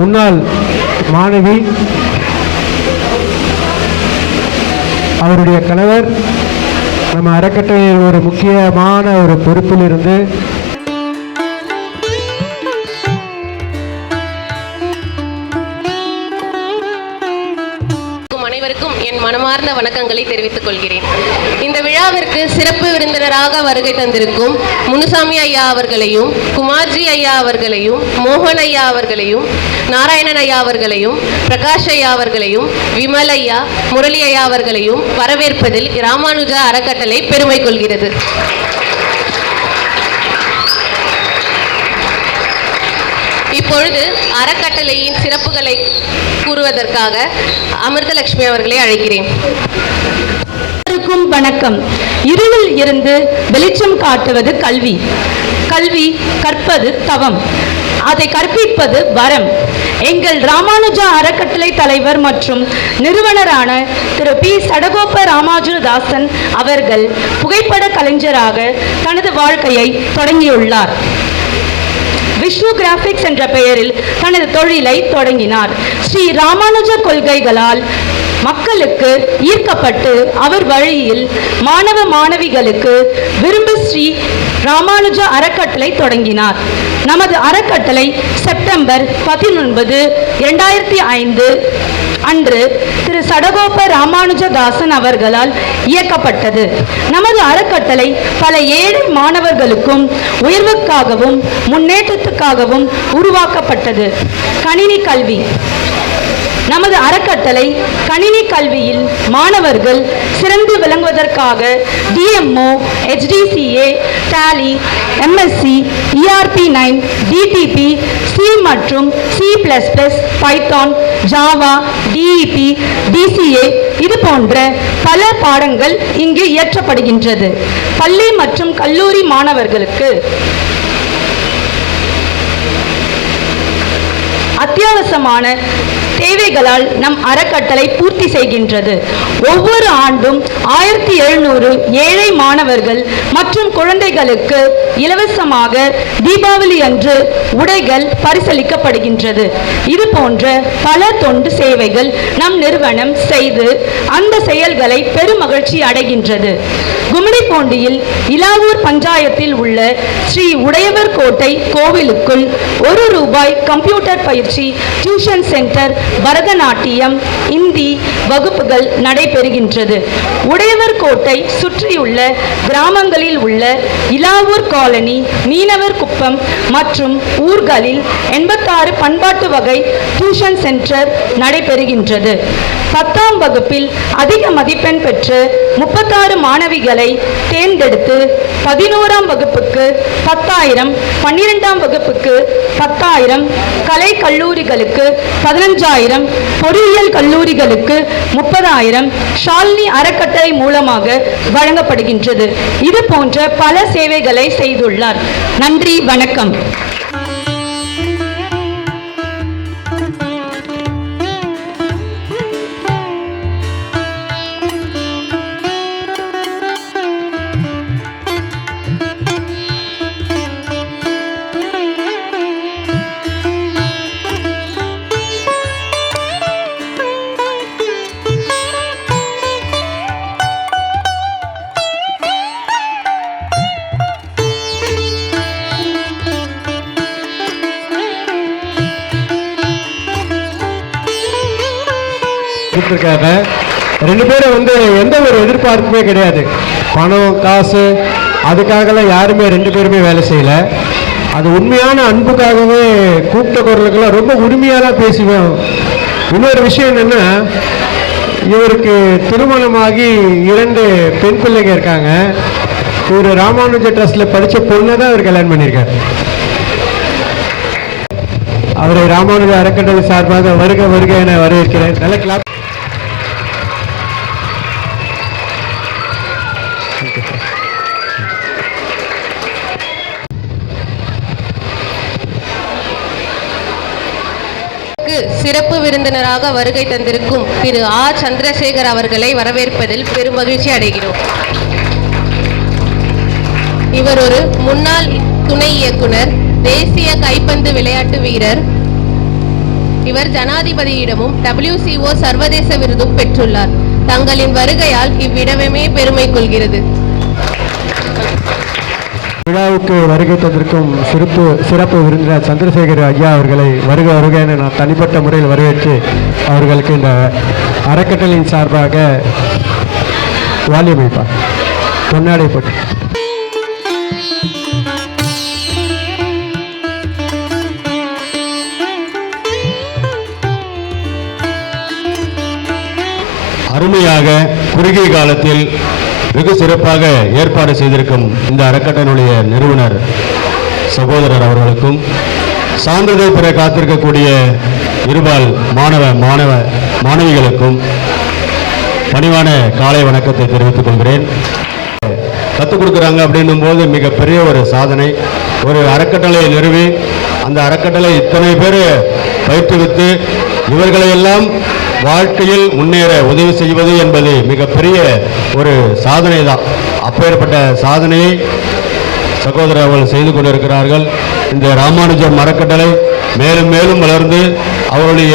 முன்னாள் மாணவி அவருடைய கணவர் நம்ம அறக்கட்டளையில் ஒரு முக்கியமான ஒரு பொறுப்பில் மனமார்ந்த வணக்கங்களை தெரிவித்துக் கொள்கிறேன். இந்த விழாவிற்கு சிறப்பு விருந்தினராக வருகை தந்திருக்கும் முனுசாமி ஐயா அவர்களையும் குமார்ஜி ஐயா அவர்களையும் மோகன் ஐயா அவர்களையும் நாராயணன் ஐயா அவர்களையும் பிரகாஷ் ஐயா அவர்களையும் விமல் ஐயா முரளி ஐயா அவர்களையும் வரவேற்பதில் ராமானுஜா அறக்கட்டளை பெருமை கொள்கிறது. இப்பொழுது அறக்கட்டளையின் சிறப்புகளை கூறுவதற்காக அமிர்தலட்சுமி அவர்களை அழைக்கிறேன். வணக்கம். இருளில் இருந்து வெளிச்சம் காட்டுவது கல்வி. கல்வி கற்பது தவம். அதை கற்பிப்பது வரம். எங்கள் ராமானுஜா அறக்கட்டளை தலைவர் மற்றும் நிறுவனரான திரு பி. சடகோப ராமானுஜதாசன் அவர்கள் புகைப்பட கலைஞராக தனது வாழ்க்கையை தொடங்கியுள்ளார். விஷ்ணு கிராபிக்ஸ் என்ற பெயரில் தனது தொழிலை தொடங்கினார். ஸ்ரீ ராமானுஜ கொள்கைகளால் மக்களுக்கு ஈர்க்கப்பட்டு அவர் வழியில் மாணவ மாணவிகளுக்கு விரும்பு ஸ்ரீ ராமானுஜ அறக்கட்டளை தொடங்கினார். நமது அறக்கட்டளை செப்டம்பர் பதினொன்பது இரண்டாயிரத்தி ஐந்து அன்று திரு சடகோப ராமானுஜதாசன் அவர்களால் இயக்கப்பட்டது. நமது அறக்கட்டளை பல ஏழை மாணவர்களுக்கும் உயர்வுக்காகவும் முன்னேற்றத்துக்காகவும் உருவாக்கப்பட்டது. கணினி கல்வி. நமது அறக்கட்டளை கணினி கல்வியில் மாணவர்கள் சிறந்து விளங்குவதற்காக DMO HDCA Tally MSC ERP nine DTP C மற்றும் C plus plus Python Java DEP DCA இது போன்ற பல பாடங்கள் இங்கு இயற்றப்படுகின்றது. பள்ளி மற்றும் கல்லூரி மாணவர்களுக்கு அத்தியாவசியமான சேவைகளால் நம் அறக்கட்டளை பூர்த்தி செய்கின்றது. ஒவ்வொரு ஆண்டும் ஆயிரத்தி எழுநூறு ஏழை மாணவர்கள் மற்றும் குழந்தைகளுக்கு இலவசமாக தீபாவளி அன்று உடைகள் பரிசளிக்கப்படுகின்றது. இது போன்ற பல தொண்டு சேவைகள் நம் நிறுவனம் செய்து அந்த செயல்களை பெருமகிழ்ச்சி அடைகின்றது. கும்மிடிப்பூண்டியில் இலாவூர் பஞ்சாயத்தில் உள்ள ஸ்ரீ உடையவர் கோட்டை கோவிலுக்குள் ஒரு ரூபாய் கம்ப்யூட்டர் பயிற்சி டியூஷன் சென்டர் பரதநாட்டியம் இந்தி வகுப்புகள் நடைபெறுகின்றது. உடையவர் கோட்டை சுற்றியுள்ள கிராமங்களில் உள்ள இலாவூர் காலனி மீனவர் குப்பம் மற்றும் ஊர்களில் எண்பத்தாறு பண்பாட்டு வகை டியூஷன் சென்டர் நடைபெறுகின்றது. பத்தாம் வகுப்பில் அதிக மதிப்பெண் பெற்று முப்பத்தாறு மாணவிகளை தேர்ந்தெடுத்து பதினோராம் வகுப்புக்கு பத்தாயிரம் பன்னிரெண்டாம் வகுப்புக்கு பத்தாயிரம் கலை கல்லூரிகளுக்கு பதினஞ்சாயிரம் பொறியியல் கல்லூரிகளுக்கு முப்பதாயிரம் ஷால்னி அறக்கட்டளை மூலமாக வழங்கப்படுகின்றது. இது போன்ற பல சேவைகளை செய்துள்ளார். நன்றி வணக்கம். கொடுத்துருக்காங்க. ரெண்டு பேரும் வந்து எந்த ஒரு எதிர்பார்ப்புமே கிடையாது. பணம் காசு அதுக்காகலாம் யாருமே ரெண்டு பேருமே வேலை செய்யலை. அது உண்மையான அன்புக்காகவே கூப்பிட்ட குரலுக்கெல்லாம் ரொம்ப உரிமையாக தான் பேசுவேன். இன்னொரு விஷயம் என்னென்னா இவருக்கு திருமணமாகி இரண்டு பெண் பிள்ளைங்க இருக்காங்க. இவர் ராமானுஜ ட்ரஸ்டில் படித்த பொண்ணை தான் அவர் கல்யாணம் பண்ணியிருக்கார். அவரை ராமானுஜ அறக்கட்டளை சார்பாக வருக வருக என வரவேற்கிறேன். நல்ல கிளாப் சிறப்பு விருந்தினராக வருகை தந்திருக்கும் திரு ஆ. சந்திரசேகர் அவர்களை வரவேற்பதில் பெரும் மகிழ்ச்சி அடைகிறோம். இவர் ஒரு முன்னாள் துணை இயக்குனர் தேசிய கைப்பந்து விளையாட்டு வீரர். இவர் ஜனாதிபதியிடமும் டபிள்யூசிஓ சர்வதேச விருதும் பெற்றுள்ளார். தங்களின் வருகையால் இவ்விடமே பெருமை கொள்கிறது. விழாவுக்கு வருகை தந்திருக்கும் சிறப்பு சிறப்பு விருந்தினர் சந்திரசேகர் ஐயா அவர்களை வருக வருக என நான் தனிப்பட்ட முறையில் வரவேற்று அவர்களுக்கு இந்த அறக்கட்டளையின் சார்பாக வாலியமைப்பார். பொன்னாடை போட்டு. அருமையாக குறுகிய காலத்தில் வெகு சிறப்பாக ஏற்பாடு செய்திருக்கும் இந்த அறக்கட்டளையுடைய நிறுவனர் சகோதரர் அவர்களுக்கும் சான்றிதழ் பெற காத்திருக்கக்கூடிய இருபால் மாணவ மாணவ மாணவிகளுக்கும் பணிவான காலை வணக்கத்தை தெரிவித்துக் கொள்கிறேன். கற்றுக் கொடுக்குறாங்க அப்படின்னும் போது மிகப்பெரிய ஒரு சாதனை. ஒரு அறக்கட்டளையை நிறுவி அந்த அறக்கட்டளை இத்தனை பேர் பயிற்றுவித்து இவர்களையெல்லாம் வாழ்க்கையில் முன்னேற உதவி செய்வது என்பது மிகப்பெரிய ஒரு சாதனை தான் அப்பேற்பட்ட சாதனையை சகோதரர் அவர்கள் செய்து கொண்டிருக்கிறார்கள். இந்த ராமானுஜம் மரக்கட்டளை மேலும் மேலும் வளர்ந்து அவருடைய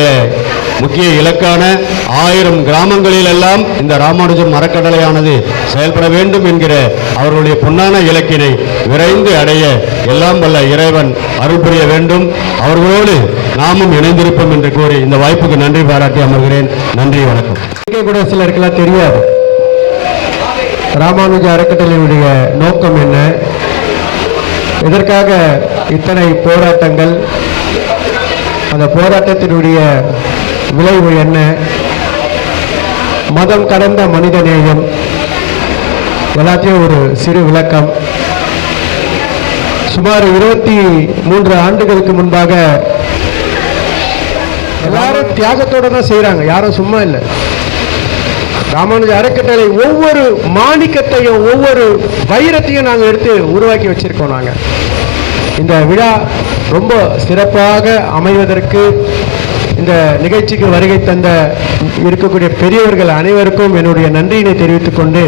முக்கிய இலக்கான ஆயிரம் கிராமங்களில் எல்லாம் இந்த ராமானுஜம் மரக்கடலையானது செயல்பட வேண்டும் என்கிற அவர்களுடைய பொன்னான இலக்கினை விரைந்து அடைய எல்லாம் வல்ல இறைவன் அருள் புரிய வேண்டும். அவர்களோடு நாமும் இணைந்திருப்போம் என்று கூறி இந்த வாய்ப்புக்கு நன்றி பாராட்டி அமர்கிறேன். நன்றி வணக்கம். கூட சிலருக்கெல்லாம் தெரியாது. ராமானுஜ அறக்கட்டளையுடைய நோக்கம் என்ன? எதற்காக இத்தனை போராட்டங்கள் அந்த போராட்டத்தினுடைய விளைவு என்ன? மதம் கடந்த மனித நேயம் எல்லாத்தையும் ஒரு சிறு விளக்கம். சுமார் இருபத்தி மூன்று ஆண்டுகளுக்கு முன்பாக எல்லாரும் தியாகத்தோட தான் செய்யறாங்க யாரும் சும்மா இல்லை. ராமானுஜ அறக்கட்டளை ஒவ்வொரு மாணிக்கத்தையும் ஒவ்வொரு வைரத்தையும் நாங்கள் எடுத்து உருவாக்கி வச்சிருக்கோம் நாங்கள் இந்த விழா ரொம்ப சிறப்பாக அமைவதற்கு இந்த நிகழ்ச்சிக்கு வருகை தந்த இருக்கக்கூடிய பெரியவர்கள் அனைவருக்கும் என்னுடைய நன்றியினை தெரிவித்துக் கொண்டு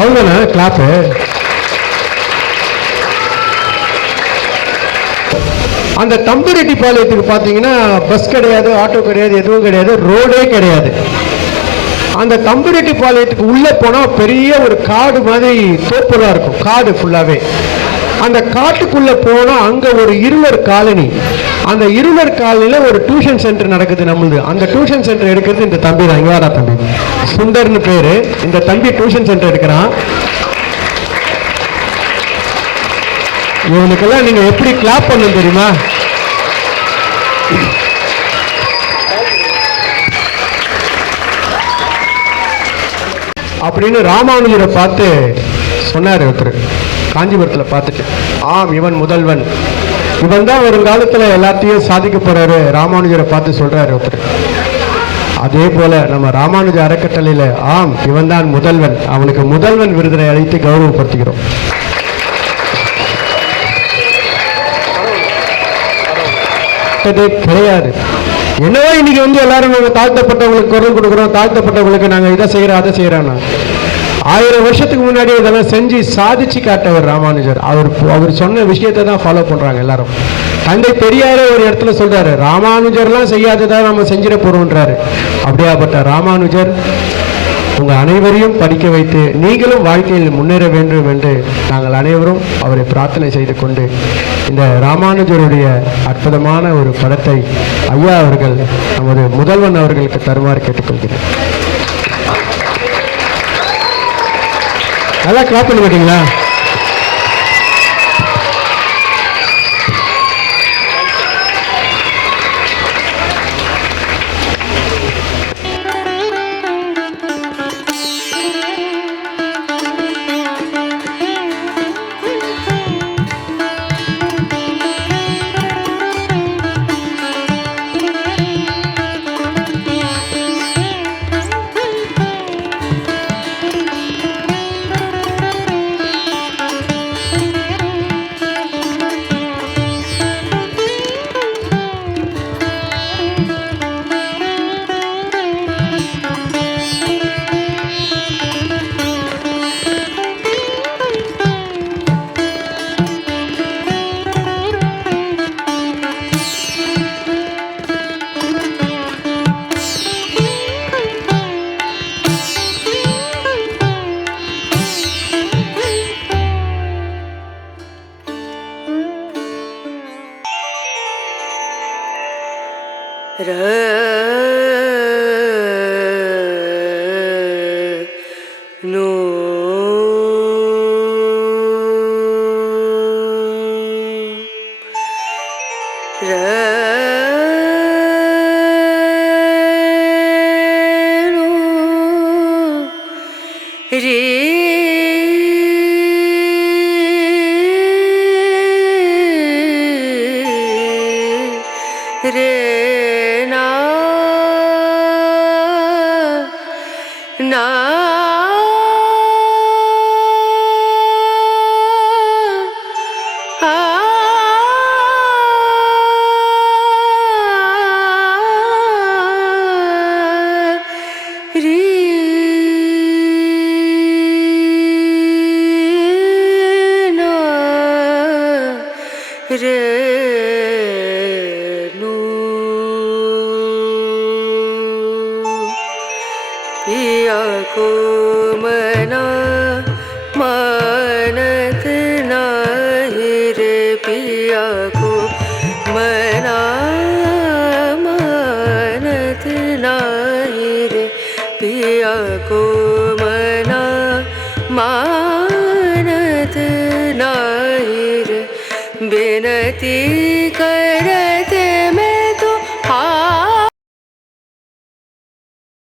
அவ்வளோதானே கிளாப்பு அந்த தம்புரெட்டி பாளையத்துக்கு பார்த்தீங்கன்னா பஸ் கிடையாது ஆட்டோ கிடையாது எதுவும் கிடையாது ரோடே கிடையாது. அந்த தம்புரெட்டி பாளையத்துக்கு உள்ளே போனால் பெரிய ஒரு காடு மாதிரி தோப்புலாம் இருக்கும். காடு ஃபுல்லாகவே அந்த காட்டுக்குள்ளே போனால் அங்கே ஒரு இருளர் காலனி. அந்த இருளர் காலனியில் ஒரு டியூஷன் சென்டர் நடக்குது நம்மளுது. அந்த டியூஷன் சென்டர் எடுக்கிறது இந்த தம்பி தான். இங்கே தம்பி. சுந்தர்னு பேர். இந்த தம்பி டியூஷன் சென்டர் எடுக்கிறான். இவனுக்கெல்லாம் நீங்க எப்படி கிளாப் பண்ணணும் தெரியுமா? அப்படின்னு ராமானுஜரை பார்த்து சொன்னார் ஒருத்தர். காஞ்சிபுரத்தில் பார்த்துட்டு. ஆம் இவன் முதல்வன். இவன் தான் வருங்காலத்தில் எல்லாத்தையும் சாதிக்க போறாரு. ராமானுஜரை பார்த்து சொல்றாரு ஒருத்தர். அதே போல நம்ம ராமானுஜ அறக்கட்டளையில ஆம் இவன் தான் முதல்வன். அவனுக்கு முதல்வன் விருதினை அழைத்து கௌரவப்படுத்துகிறோம். அது கிடையாது. என்னவோ இன்னைக்கு வந்து எல்லாரும் தாழ்த்தப்பட்டவங்களுக்கு குரல் கொடுக்குறோம் தாழ்த்தப்பட்டவங்களுக்கு நாங்கள் இதை செய்கிறோம் அதை செய்கிறோம்னா ஆயிரம் வருஷத்துக்கு முன்னாடி இதெல்லாம் செஞ்சு சாதிச்சு காட்டவர் ராமானுஜர். அவர் அவர் சொன்ன விஷயத்தை தான் ஃபாலோ பண்றாங்க எல்லாரும். தந்தை பெரியாரே ஒரு இடத்துல சொல்றாரு ராமானுஜர்லாம் செய்யாததான் நம்ம செஞ்சிட போறோம்ன்றாரு. அப்படியாப்பட்ட ராமானுஜர் உங்க அனைவரையும் படிக்க வைத்து நீங்களும் வாழ்க்கையில் முன்னேற வேண்டும் என்று நாங்கள் அனைவரும் அவரை பிரார்த்தனை செய்து கொண்டு இந்த ராமானுஜருடைய அற்புதமான ஒரு படத்தை ஐயா அவர்கள் நமது முதல்வன் அவர்களுக்கு தருமாறு கேட்டுக்கொள்கிறேன். நல்லா கிளாப் பண்ணி மாட்டீங்களா 를 ter